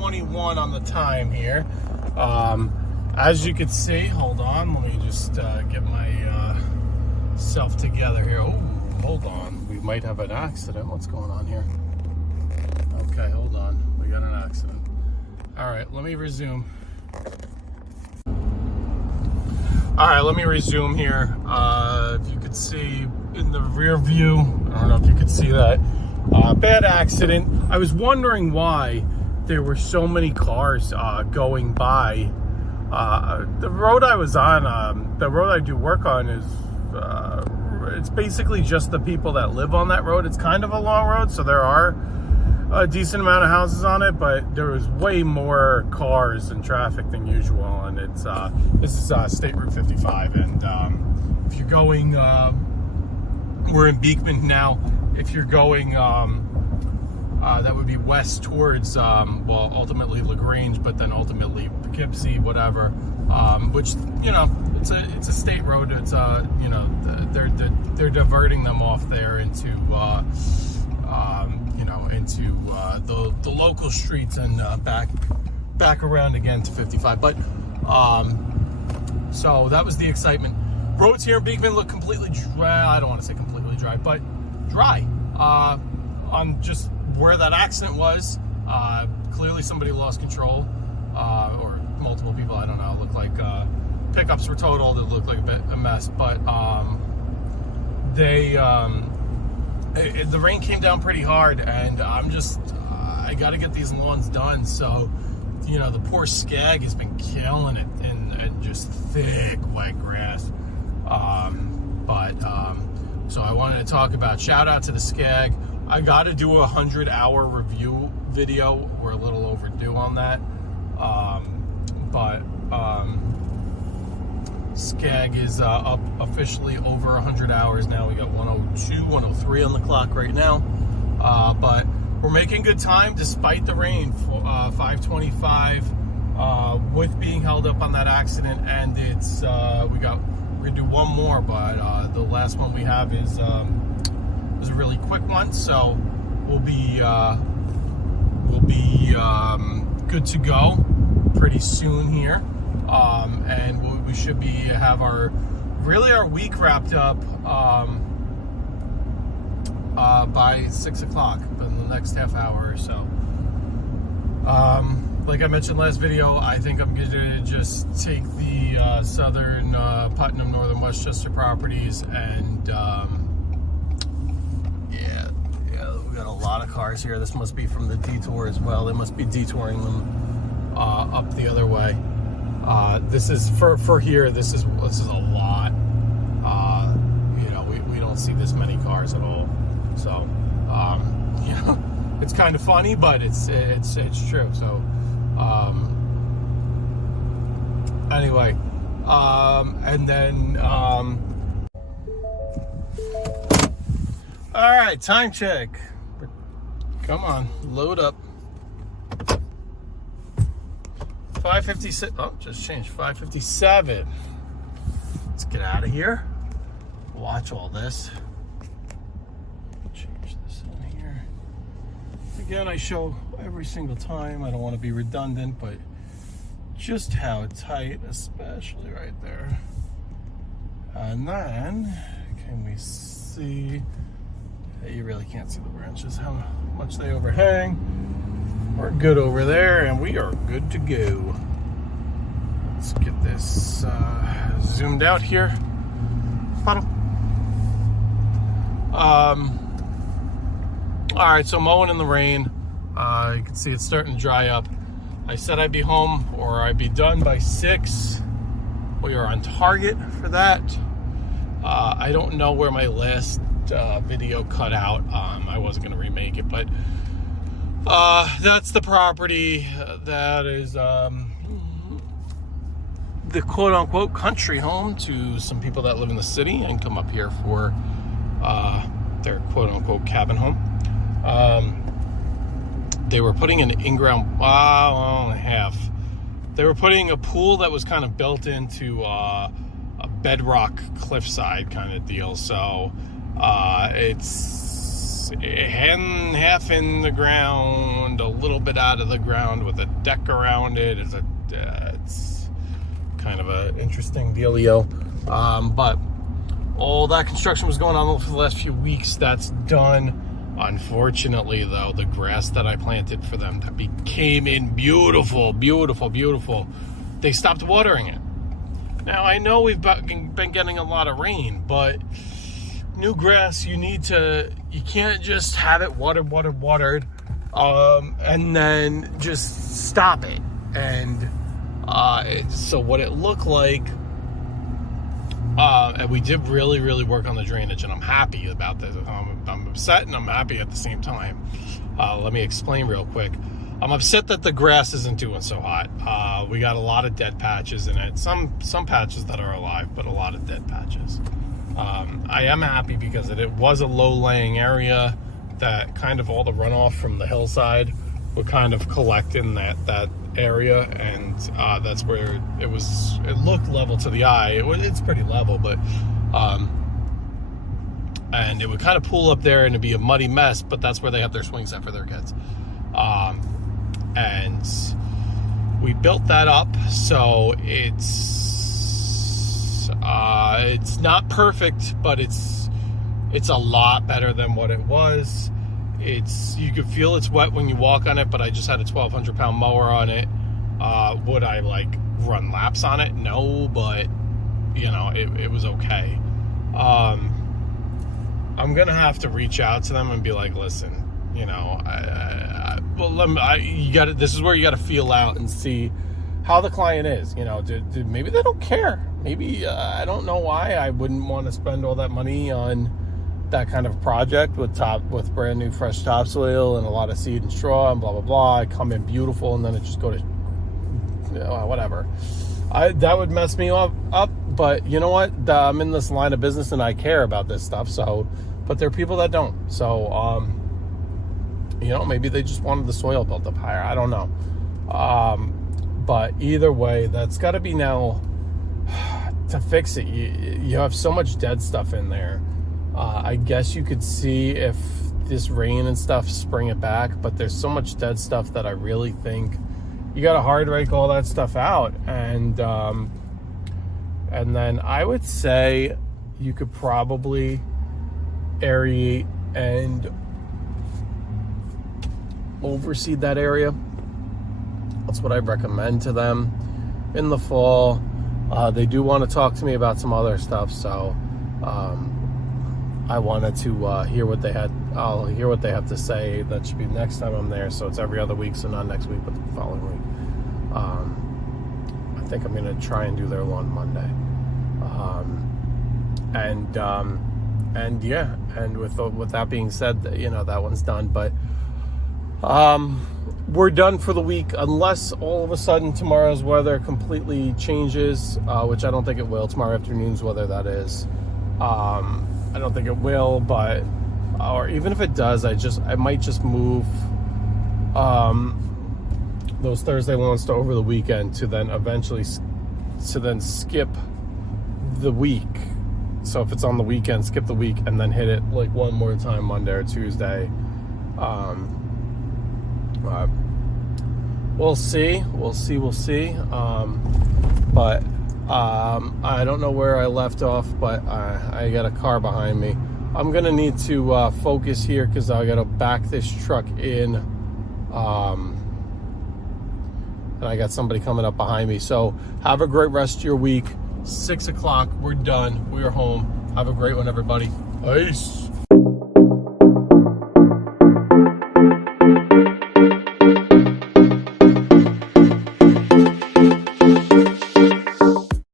5:21 on the time here. As you can see, hold on, let me just get my self together here. Oh, hold on, we might have an accident. What's going on here? Okay, hold on, we got an accident. All right, let me resume. All right, let me resume here. If you could see in the rear view, I don't know if you could see that. Bad accident. I was wondering why there were so many cars going by. The road I was on, the road I do work on is, it's basically just the people that live on that road. It's kind of a long road, so there are a decent amount of houses on it, but there was way more cars and traffic than usual. And it's this is State Route 55, and if you're going, we're in Beekman now. If you're going, that would be west towards, well, ultimately LaGrange, but then ultimately Poughkeepsie, whatever. Which, you know, it's a state road. It's you know, they're diverting them off there into you know, into the local streets and back around again to 55. But so that was the excitement. Roads here in Beekman look completely dry. I don't want to say completely dry, but dry. On just where that accident was, clearly somebody lost control, or multiple people. I don't know. It looked like pickups were totaled. It looked like a mess, but the rain came down pretty hard, and I got to get these lawns done. So, you know, the poor Skag has been killing it, and just thick white grass. So I wanted to talk about, shout out to the Skag. I got to do a 100-hour review video. We're a little overdue on that. Skag is up officially over 100 hours now. We got 102, 103 on the clock right now. But we're making good time despite the rain. 5:25 with being held up on that accident, and it's we're gonna do one more, but the last one we have is a really quick one, so we'll be good to go pretty soon here, and we should have our week wrapped up by 6 o'clock in the next half hour or so. Like I mentioned last video, I think I'm gonna just take the southern Putnam, northern Westchester properties, and yeah, we got a lot of cars here. This must be from the detour as well. They must be detouring them up the other way. This is for here. This is a lot. You know, we don't see this many cars at all. So you know, it's kind of funny, but it's true. So anyway, and then all right, time check. Come on, load up. 5:56. Oh, just changed. 5:57. Let's get out of here. Watch all this. Change this in here. Again, I show every single time. I don't want to be redundant, but just how tight, especially right there. And then, can we see? You really can't see the branches, how much they overhang. We're good over there, and we are good to go. Let's get this zoomed out here. All right, so mowing in the rain. You can see it's starting to dry up. I said I'd be home, or I'd be done by 6. We are on target for that. I don't know where my last video cut out. I wasn't going to remake it, but that's the property that is the quote-unquote country home to some people that live in the city and come up here for their quote-unquote cabin home. They were putting an in-ground, they were putting a pool that was kind of built into a bedrock cliffside kind of deal. So it's it's half in the ground, a little bit out of the ground with a deck around it. It's kind of an interesting dealio. But all that construction was going on for the last few weeks. That's done. Unfortunately, though, the grass that I planted for them that became beautiful, they stopped watering it. Now, I know we've been getting a lot of rain, but new grass, you can't just have it watered, and then just stop it. And so what it looked like, and we did really work on the drainage, and I'm happy about this. I'm upset and I'm happy at the same time. Let me explain real quick. I'm upset that the grass isn't doing so hot. We got a lot of dead patches in it. Some patches that are alive, but a lot of dead patches. I am happy because it was a low-laying area that kind of all the runoff from the hillside would kind of collect in that area, and that's where it looked level to the eye. It's pretty level, but and it would kind of pool up there and it'd be a muddy mess, but that's where they have their swing set for their kids. And we built that up, so it's not perfect, but it's a lot better than what it was. You can feel it's wet when you walk on it, but I just had a 1,200 pound mower on it. Would I run laps on it? No, but it was okay. I'm gonna have to reach out to them and be like, listen, this is where you got to feel out and see how the client is. Maybe they don't care. Maybe I don't know why I wouldn't want to spend all that money on that kind of project with brand new fresh topsoil and a lot of seed and straw and blah blah blah. I come in beautiful and then it just go to whatever. That would mess me up. But you know what? I'm in this line of business and I care about this stuff. So, but there are people that don't. So, maybe they just wanted the soil built up higher. I don't know. But either way, that's got to be now to fix it. You have so much dead stuff in there. I guess you could see if this rain and stuff spring it back, but there's so much dead stuff that I really think you got to hard rake all that stuff out. And then I would say you could probably aerate and overseed that area. That's what I recommend to them in the fall. They do want to talk to me about some other stuff, so I wanted to hear what they had. I'll hear what they have to say. That should be next time I'm there. So it's every other week, so not next week, but the following week. I think I'm gonna try and do their lawn Monday. And with that being said, that one's done. But we're done for the week, unless all of a sudden tomorrow's weather completely changes, which I don't think it will. Tomorrow afternoon's weather, that is. I don't think it will, but or even if it does, I might just move those Thursday lawns to over the weekend to then eventually skip the week. So if it's on the weekend, skip the week and then hit it one more time Monday or Tuesday. We'll see. But I don't know where I left off, but I got a car behind me. I'm gonna need to focus here because I gotta back this truck in, and I got somebody coming up behind me. So have a great rest of your week. 6 o'clock, we're done. We're home. Have a great one, everybody. Peace.